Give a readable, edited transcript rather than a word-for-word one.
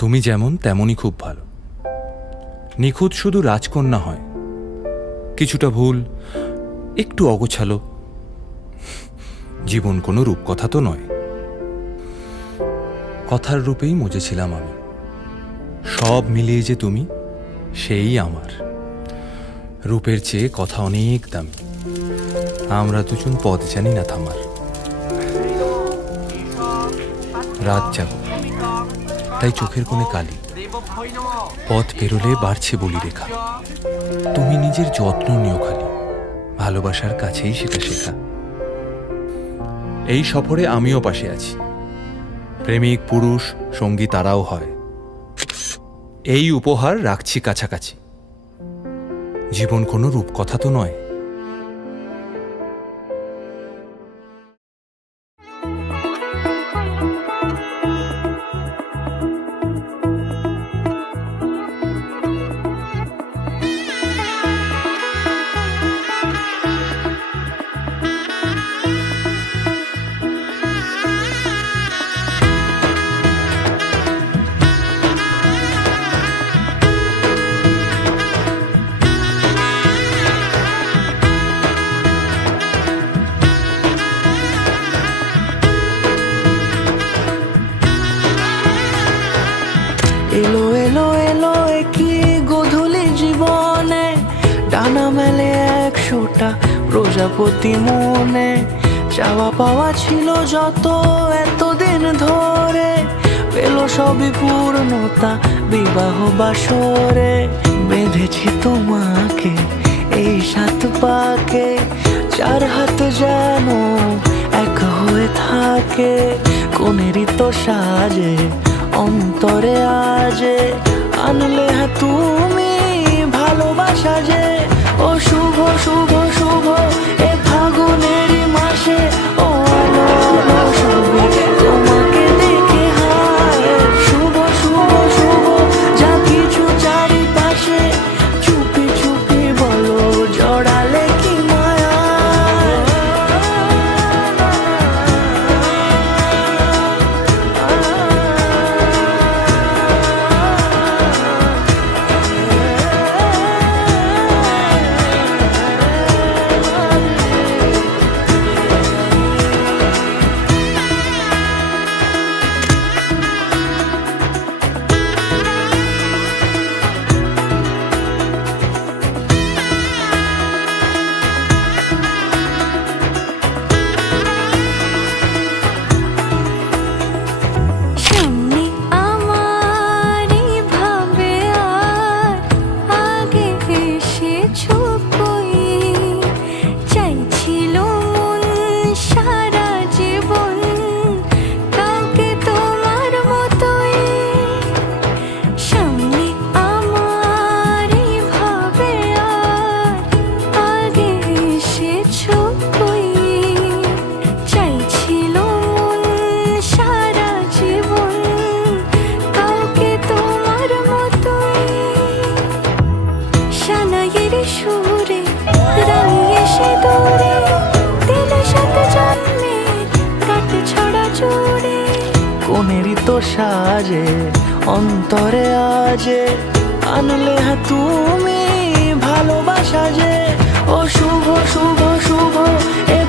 তুমি যেমন তেমনই খুব ভালো। নিখুঁত শুধু রাজকন্যা হয়, কিছুটা ভুল, একটু অগোছালো। জীবন কোনো রূপকথা তো নয়। কথার রূপেই মজেছিলাম আমি। সব মিলিয়ে যে তুমি, সেই আমার। রূপের চেয়ে কথা অনেক দামি। আমরা দুজন পথ জানি না থামার। রাত জাগো, তাই চোখের কোণে কালি। পথ পেরোলে বাড়ছে বলি রেখা। তুমি নিজের যত্ন নিও খালি, ভালোবাসার কাছেই সেটা শেখা। এই সফরে আমিও পাশে আছি। প্রেমিক পুরুষ সঙ্গী তারাও হয়। এই উপহার রাখছি কাছাকাছি। জীবন কোনো রূপকথা তো নয়। এলো এলো এলো কি গোধূলি জীবনে, ডানা মেলে 100টা প্রজাপতি মনে। চাওয়া পাওয়া ছিল যত এতদিন ধরে, পেল সবই পূর্ণতা বিবাহ বাসরে। বেঁধেছি তোমাকে এই 7 পাকে, 4 হাত যেন এক হয়ে থাকে। কোনেরই তো সাজে অন্তরে আজে, আনলে তুমি ভালোবাসা যে। ও শুভ শুভ শুভ এ ফাগুনেরই মাসে, ও আলো আলো সবে তোমাকে দেখে হায়। শুভ শুভ শুভ যা কিছু চারিপাশে, চুপি চুপি বলো জড়ালে কি মায়া। কোনেরই তো সাজে অন্তরে আজে, আনলে তুমি ভালোবাসা যে। ও শুভ শুভ শুভ এ